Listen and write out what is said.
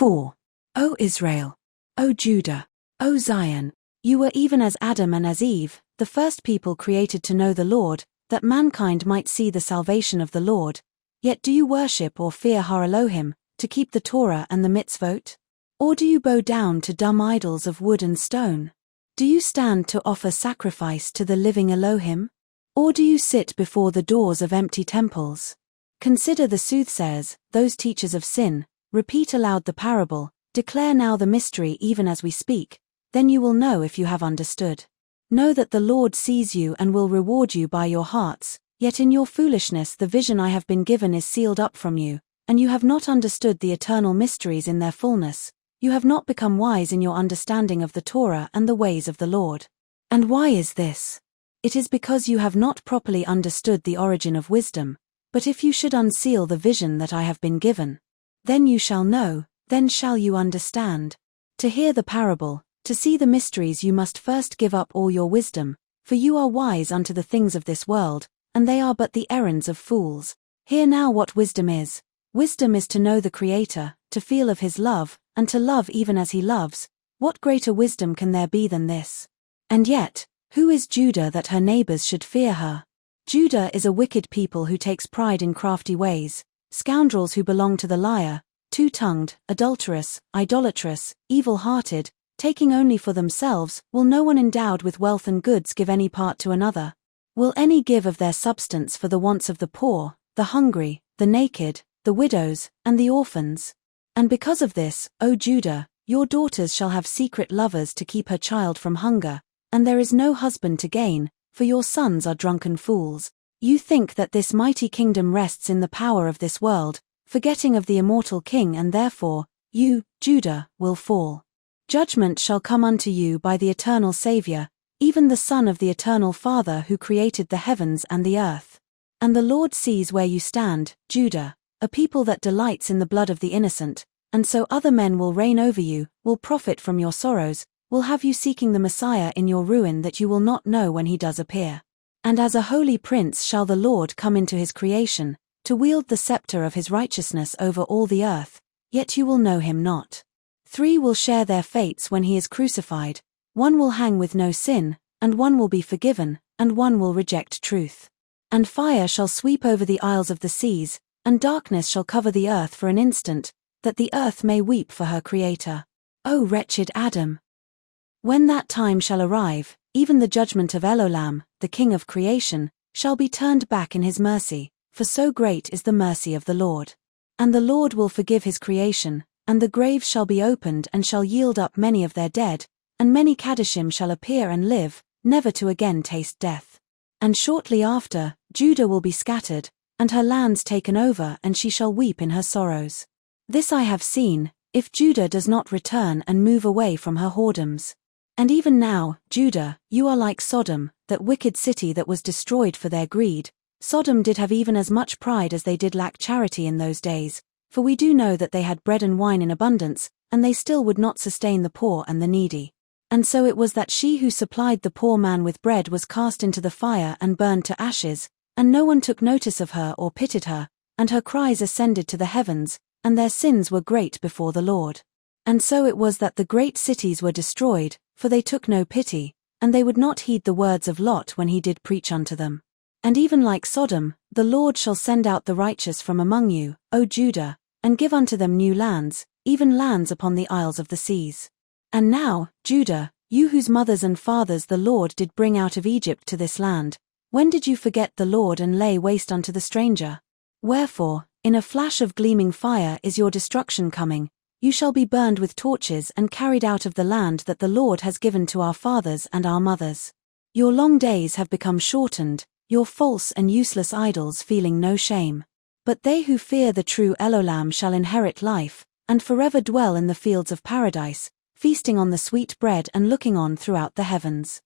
4. O Israel! O Judah! O Zion! You were even as Adam and as Eve, the first people created to know the Lord, that mankind might see the salvation of the Lord. Yet do you worship or fear Elohim, to keep the Torah and the mitzvot? Or do you bow down to dumb idols of wood and stone? Do you stand to offer sacrifice to the living Elohim? Or do you sit before the doors of empty temples? Consider the soothsayers, those teachers of sin, repeat aloud the parable, declare now the mystery even as we speak, then you will know if you have understood. Know that the Lord sees you and will reward you by your hearts, yet in your foolishness the vision I have been given is sealed up from you, and you have not understood the eternal mysteries in their fullness, you have not become wise in your understanding of the Torah and the ways of the Lord. And why is this? It is because you have not properly understood the origin of wisdom, but if you should unseal the vision that I have been given, then you shall know, then shall you understand. To hear the parable, to see the mysteries you must first give up all your wisdom, for you are wise unto the things of this world, and they are but the errands of fools. Hear now what wisdom is. Wisdom is to know the Creator, to feel of His love, and to love even as He loves. What greater wisdom can there be than this? And yet, who is Judah that her neighbors should fear her? Judah is a wicked people who takes pride in crafty ways, scoundrels who belong to the liar, two-tongued, adulterous, idolatrous, evil-hearted, taking only for themselves. Will no one endowed with wealth and goods give any part to another? Will any give of their substance for the wants of the poor, the hungry, the naked, the widows, and the orphans? And because of this, O Judah, your daughters shall have secret lovers to keep her child from hunger, and there is no husband to gain, for your sons are drunken fools. You think that this mighty kingdom rests in the power of this world, forgetting of the immortal King, and therefore, you, Judah, will fall. Judgment shall come unto you by the eternal Saviour, even the Son of the eternal Father who created the heavens and the earth. And the Lord sees where you stand, Judah, a people that delights in the blood of the innocent, and so other men will reign over you, will profit from your sorrows, will have you seeking the Messiah in your ruin that you will not know when he does appear. And as a holy prince shall the Lord come into his creation, to wield the scepter of his righteousness over all the earth, yet you will know him not. 3 will share their fates when he is crucified, 1 will hang with no sin, and 1 will be forgiven, and 1 will reject truth. And fire shall sweep over the isles of the seas, and darkness shall cover the earth for an instant, that the earth may weep for her Creator. O wretched Adam! When that time shall arrive, even the judgment of Elohim, the King of creation, shall be turned back in his mercy, for so great is the mercy of the Lord. And the Lord will forgive his creation, and the graves shall be opened and shall yield up many of their dead, and many Kadishim shall appear and live, never to again taste death. And shortly after, Judah will be scattered, and her lands taken over, and she shall weep in her sorrows. This I have seen, if Judah does not return and move away from her whoredoms. And even now, Judah, you are like Sodom, that wicked city that was destroyed for their greed. Sodom did have even as much pride as they did lack charity in those days, for we do know that they had bread and wine in abundance, and they still would not sustain the poor and the needy. And so it was that she who supplied the poor man with bread was cast into the fire and burned to ashes, and no one took notice of her or pitied her, and her cries ascended to the heavens, and their sins were great before the Lord. And so it was that the great cities were destroyed, for they took no pity, and they would not heed the words of Lot when he did preach unto them. And even like Sodom, the Lord shall send out the righteous from among you, O Judah, and give unto them new lands, even lands upon the isles of the seas. And now, Judah, you whose mothers and fathers the Lord did bring out of Egypt to this land, when did you forget the Lord and lay waste unto the stranger? Wherefore, in a flash of gleaming fire is your destruction coming, you shall be burned with torches and carried out of the land that the Lord has given to our fathers and our mothers. Your long days have become shortened, your false and useless idols feeling no shame. But they who fear the true Elohim shall inherit life, and forever dwell in the fields of paradise, feasting on the sweet bread and looking on throughout the heavens.